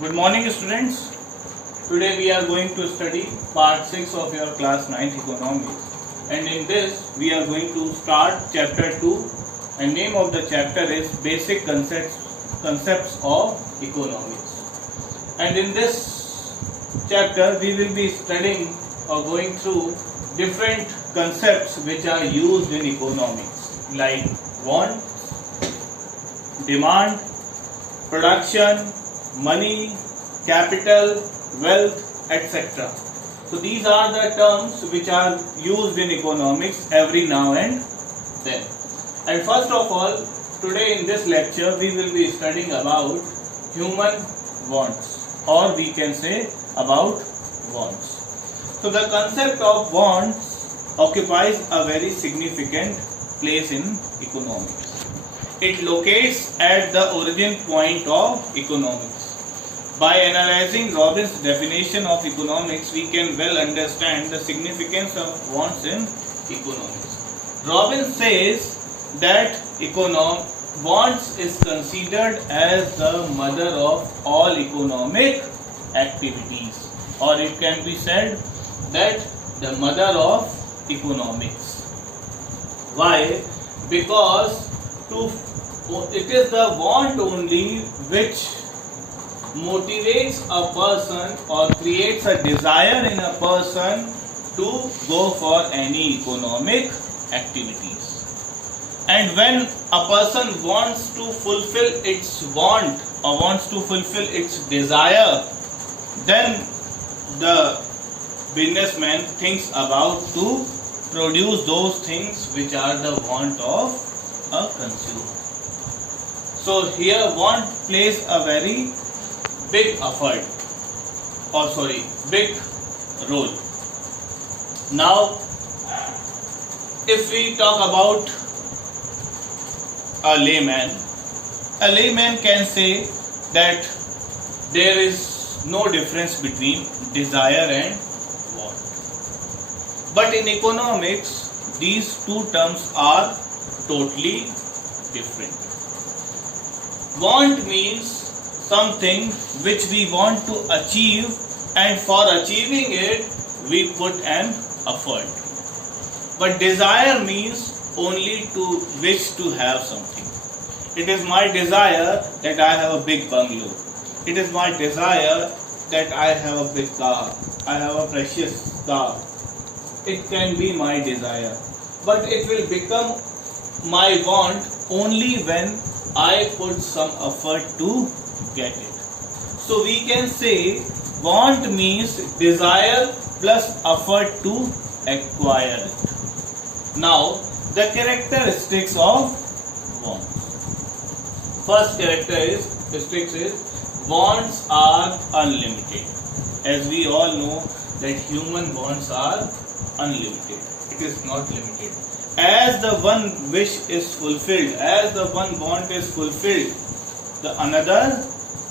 Good morning, students. Today we are going to study part 6 of your class 9th economics, and in this we are going to start chapter 2, and name of the chapter is Basic Concepts of Economics. And in this chapter we will be studying or going through different concepts which are used in economics, like want, demand, production, money, capital, wealth, etc. So these are the terms which are used in economics every now and then. And first of all, today in this lecture we will be studying about human wants, or we can say about wants. So the concept of wants occupies a very significant place in economics. It locates at the origin point of economics. By analyzing Robbins' definition of economics, we can well understand the significance of wants in economics. Robbins says that wants is considered as the mother of all economic activities, or it can be said that the mother of economics. Why? Because it is the want only which motivates a person or creates a desire in a person to go for any economic activities. And when a person wants to fulfill its want or wants to fulfill its desire, then the businessman thinks about to produce those things which are the want of a consumer. So here want plays a very big big role. Now, if we talk about a layman can say that there is no difference between desire and want. But in economics, these two terms are totally different. Want means something which we want to achieve, and for achieving it we put an effort. But desire means only to wish to have something. It is my desire that I have a big bungalow. It is my desire that I have a big car. I have a precious car. It can be my desire. But it will become my want only when I put some effort to get it. So we can say want means desire plus effort to acquire it. Now the characteristics of want. First characteristic is wants are unlimited. As we all know that human wants are unlimited. It is not limited. As the one wish is fulfilled, as the one want is fulfilled, the another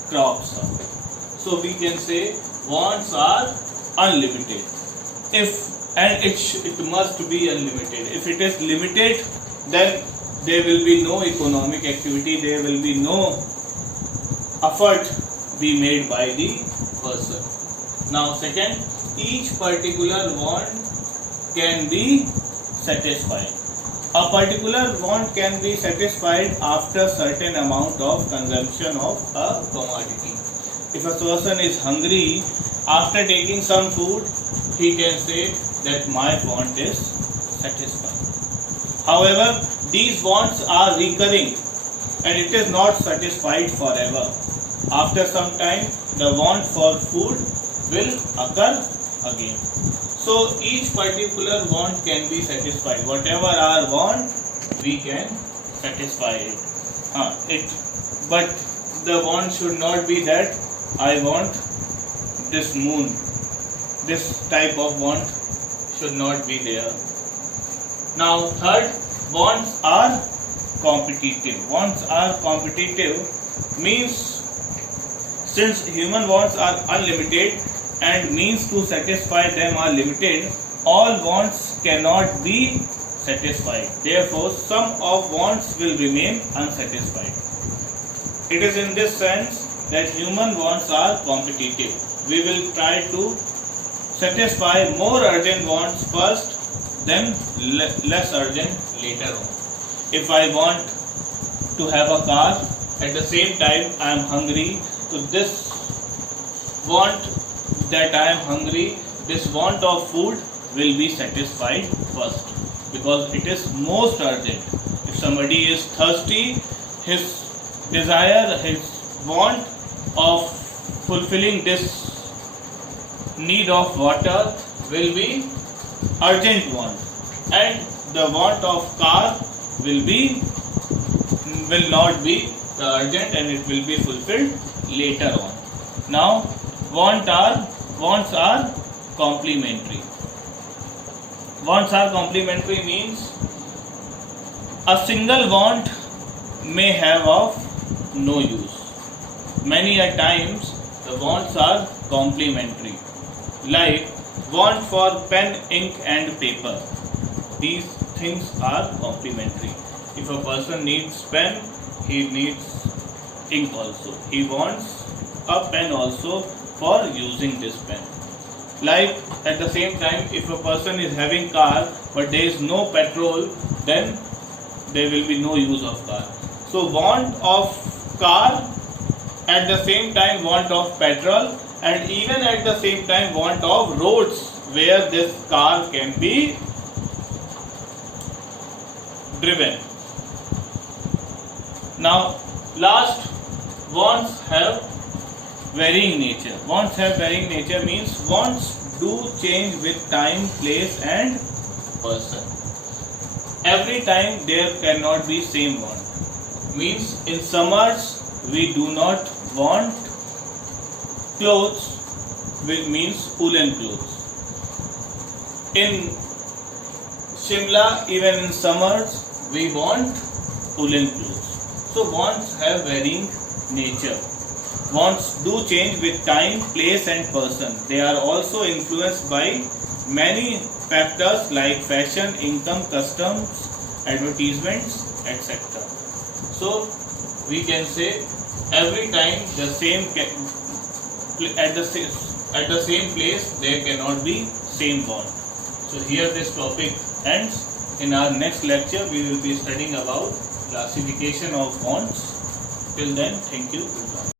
crops up. So we can say wants are unlimited. It must be unlimited. If it is limited, then there will be no economic activity. There will be no effort be made by the person. Now, second, each particular want can be satisfied. A particular want can be satisfied after certain amount of consumption of a commodity. If a person is hungry, after taking some food, he can say that my want is satisfied. However, these wants are recurring and it is not satisfied forever. After some time, the want for food will occur again. So each particular want can be satisfied. Whatever our want, we can satisfy it. But the want should not be that I want this moon. This type of want should not be there. Now third, wants are competitive. Wants are competitive means since human wants are unlimited and means to satisfy them are limited, all wants cannot be satisfied. Therefore, some of wants will remain unsatisfied. It is in this sense that human wants are competitive. We will try to satisfy more urgent wants first, then less urgent later on. If I want to have a car, at the same time I am hungry, so this want that I am hungry, this want of food will be satisfied first because it is most urgent. If somebody is thirsty, his desire, his want of fulfilling this need of water will be urgent want, and the want of car will not be the urgent, and it will be fulfilled later on. Now wants are complementary. Wants are complementary means a single want may have of no use. Many a times the wants are complementary, like want for pen, ink and paper. These things are complementary. If a person needs pen, he needs ink also. He wants a pen also for using this pen. Like at the same time, if a person is having car but there is no petrol, then there will be no use of car. So want of car, at the same time want of petrol, and even at the same time want of roads where this car can be driven. Now last, wants have varying nature. Wants have varying nature means wants do change with time, place and person. Every time there cannot be same want. Means in summers we do not want clothes, which means woolen clothes. In Shimla, even in summers, we want woolen clothes. So wants have varying nature. Wants do change with time, place and person. They are also influenced by many factors like fashion, income, customs, advertisements, etc. So we can say every time the same at the same place there cannot be same want. So here this topic ends. In our next lecture we will be studying about classification of wants. Till then, thank you. Goodbye.